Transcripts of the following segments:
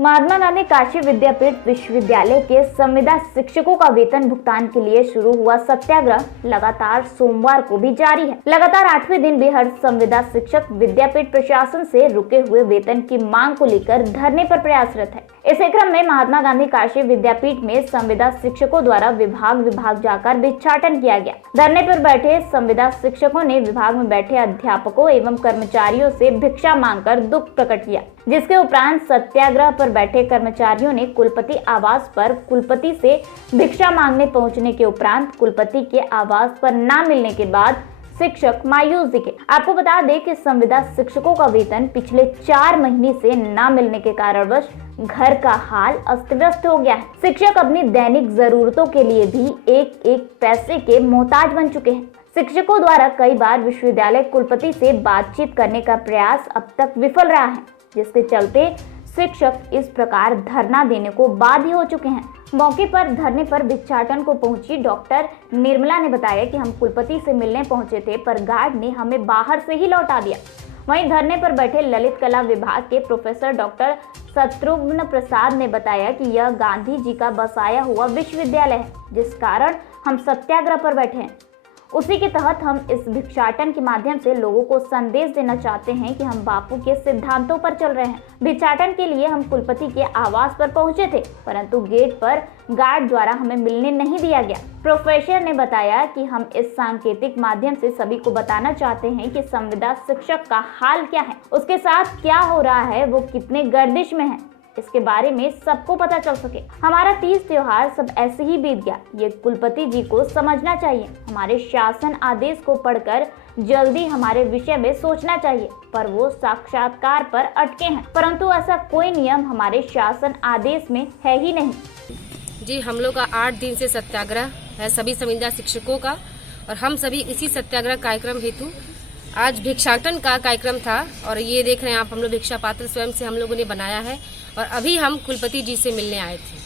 महात्मा गांधी काशी विद्यापीठ विश्वविद्यालय के संविदा शिक्षकों का वेतन भुगतान के लिए शुरू हुआ सत्याग्रह लगातार सोमवार को भी जारी है। लगातार 8वें दिन भी हर संविदा शिक्षक विद्यापीठ प्रशासन से रुके हुए वेतन की मांग को लेकर धरने पर प्रयासरत है। इसी क्रम में महात्मा गांधी काशी विद्यापीठ में संविदा शिक्षकों द्वारा विभाग जाकर भिक्षाटन किया गया। धरने पर बैठे संविदा शिक्षकों ने विभाग में बैठे अध्यापकों एवं कर्मचारियों से भिक्षा मांगकर दुख प्रकट किया, जिसके उपरांत सत्याग्रह पर बैठे कर्मचारियों ने कुलपति आवास पर कुलपति से भिक्षा मांगने पहुंचने के उपरांत कुलपति के आवास पर न मिलने के बाद शिक्षक मायूस दिखे। आपको बता दें कि संविदा शिक्षकों का वेतन पिछले 4 महीने से न मिलने के कारणवश घर का हाल अस्त व्यस्त हो गया है। शिक्षक अपनी दैनिक जरूरतों के लिए भी एक पैसे के मोहताज बन चुके हैं। शिक्षकों द्वारा कई बार विश्वविद्यालय कुलपति से बातचीत करने का प्रयास अब तक विफल रहा है, जिसके चलते शिक्षक इस प्रकार धरना देने को बाध्य हो चुके हैं। मौके पर धरने पर भिक्षाटन को पहुंची डॉक्टर निर्मला ने बताया कि हम कुलपति से मिलने पहुंचे थे, पर गार्ड ने हमें बाहर से ही लौटा दिया। वहीं धरने पर बैठे ललित कला विभाग के प्रोफेसर डॉक्टर शत्रुघ्न प्रसाद ने बताया कि यह गांधी जी का बसाया हुआ विश्वविद्यालय है, जिस कारण हम सत्याग्रह पर बैठे हैं। उसी के तहत हम इस भिक्षाटन के माध्यम से लोगों को संदेश देना चाहते हैं कि हम बापू के सिद्धांतों पर चल रहे हैं। भिक्षाटन के लिए हम कुलपति के आवास पर पहुंचे थे, परंतु गेट पर गार्ड द्वारा हमें मिलने नहीं दिया गया। प्रोफेसर ने बताया कि हम इस सांकेतिक माध्यम से सभी को बताना चाहते हैं कि संविदा शिक्षक का हाल क्या है, उसके साथ क्या हो रहा है, वो कितने गर्दिश में है, इसके बारे में सबको पता चल सके। हमारा 30 त्योहार सब ऐसे ही बीत गया, ये कुलपति जी को समझना चाहिए। हमारे शासन आदेश को पढ़कर जल्दी हमारे विषय में सोचना चाहिए, पर वो साक्षात्कार पर अटके हैं, परंतु ऐसा कोई नियम हमारे शासन आदेश में है ही नहीं। जी, हम लोग का 8 दिन से सत्याग्रह है सभी संविदा शिक्षकों का, और हम सभी इसी सत्याग्रह कार्यक्रम हेतु आज भिक्षाटन का कार्यक्रम था। और ये देख रहे हैं आप, हम लोग भिक्षा पात्र स्वयं से हम लोगों ने बनाया है। और अभी हम कुलपति जी से मिलने आए थे,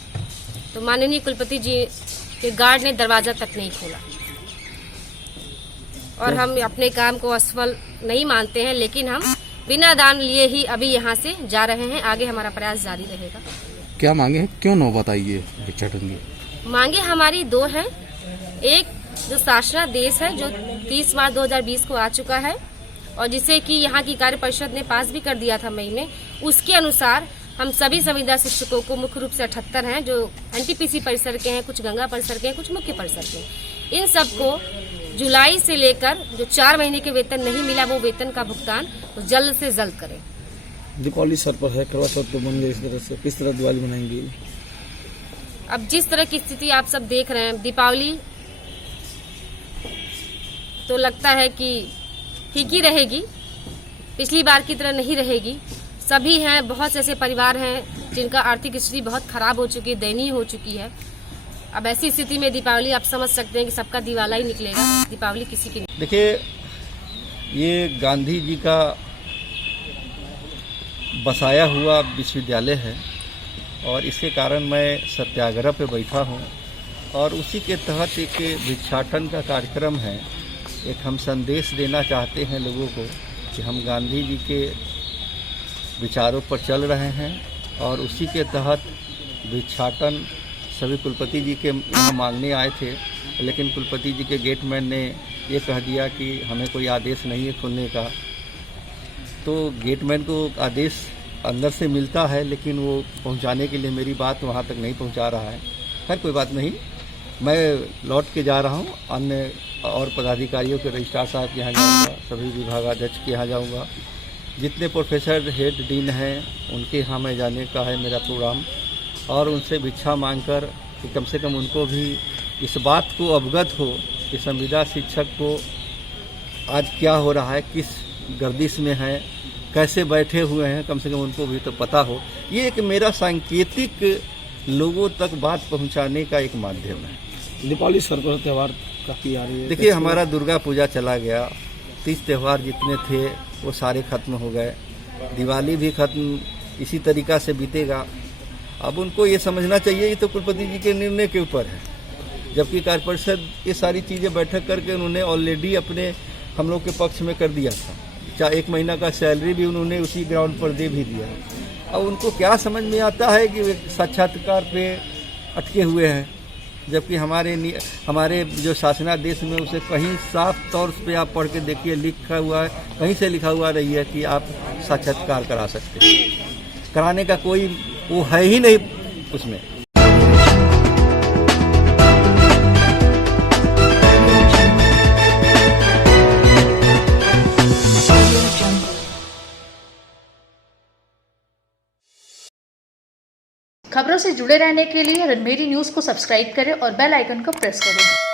तो माननीय कुलपति जी के गार्ड ने दरवाजा तक नहीं खोला। और हम अपने काम को असफल नहीं मानते हैं, लेकिन हम बिना दान लिए ही अभी यहाँ से जा रहे हैं। आगे हमारा प्रयास जारी रहेगा। क्या मांगे हैं, क्यों न बताइए भिक्षाटन की? मांगे हमारी 2 हैं। एक जो शासनादेश है जो 30 मार्च 2020 को आ चुका है, और जिसे कि यहाँ की कार्य परिषद ने पास भी कर दिया था मई में, उसके अनुसार हम सभी संविदा शिक्षकों को मुख्य रूप से 78 हैं जो एनटीपीसी परिसर के हैं, कुछ गंगा परिसर के हैं, कुछ मुख्य परिसर के हैं। इन सबको जुलाई से लेकर जो 4 महीने के वेतन नहीं मिला, वो वेतन का भुगतान जल्द से जल्द करें। दीपावली सर पर है, करवा चौथ तो बन गई, इस तरह से किस तरह दिवाली मनाएंगे? अब जिस तरह की स्थिति आप सब देख रहे हैं, दीपावली तो लगता है कि ठीक ही रहेगी, पिछली बार की तरह नहीं रहेगी। सभी हैं, बहुत से ऐसे परिवार हैं जिनका आर्थिक स्थिति बहुत खराब हो चुकी है, दयनीय हो चुकी है। अब ऐसी स्थिति में दीपावली आप समझ सकते हैं कि सबका दिवाला ही निकलेगा, दीपावली किसी की नहीं। देखिए, ये गांधी जी का बसाया हुआ विश्वविद्यालय है, और इसके कारण मैं सत्याग्रह पे बैठा हूँ, और उसी के तहत एक भिक्षाटन का कार्यक्रम है। एक हम संदेश देना चाहते हैं लोगों को कि हम गांधी जी के विचारों पर चल रहे हैं, और उसी के तहत भिक्षाटन सभी कुलपति जी के यहाँ मांगने आए थे, लेकिन कुलपति जी के गेटमैन ने ये कह दिया कि हमें कोई आदेश नहीं है खुलने का। तो गेटमैन को आदेश अंदर से मिलता है, लेकिन वो पहुंचाने के लिए मेरी बात वहां तक नहीं पहुंचा रहा है। खैर कोई बात नहीं, मैं लौट के जा रहा हूं, अन्य और पदाधिकारियों के रजिस्ट्रार साहब के यहाँ जाऊँगा, सभी विभागाध्यक्ष के यहाँ जाऊँगा, जितने प्रोफेसर हेड डीन हैं उनके यहाँ मैं जाने का है मेरा प्रोग्राम, और उनसे भिक्षा मांगकर कि कम से कम उनको भी इस बात को अवगत हो कि संविदा शिक्षक को आज क्या हो रहा है, किस गर्दिश में है, कैसे बैठे हुए हैं, कम से कम उनको भी तो पता हो। ये एक मेरा सांकेतिक लोगों तक बात पहुंचाने का एक माध्यम है। दीपावली सर पर त्यौहार काफी आ रही है। देखिए, हमारा दुर्गा पूजा चला गया, 30 त्यौहार जितने थे वो सारे खत्म हो गए, दिवाली भी खत्म इसी तरीका से बीतेगा। अब उनको ये समझना चाहिए ये तो कुलपति जी के निर्णय के ऊपर है, जबकि कार्य परिषद ये सारी चीज़ें बैठक करके उन्होंने ऑलरेडी अपने हम लोग के पक्ष में कर दिया था। 1 महीना का सैलरी भी उन्होंने उसी ग्राउंड पर दे भी दिया। अब उनको क्या समझ में आता है कि वे साक्षात्कार पे अटके हुए हैं, जबकि हमारे जो शासनादेश में उसे कहीं साफ तौर पे आप पढ़ के देखिए, लिखा हुआ है, कहीं से लिखा हुआ नहीं है कि आप साक्षात्कार करा सकते हैं। कराने का कोई वो है ही नहीं उसमें। खबरों से जुड़े रहने के लिए रणमेरी न्यूज़ को सब्सक्राइब करें और बेल आइकन को प्रेस करें।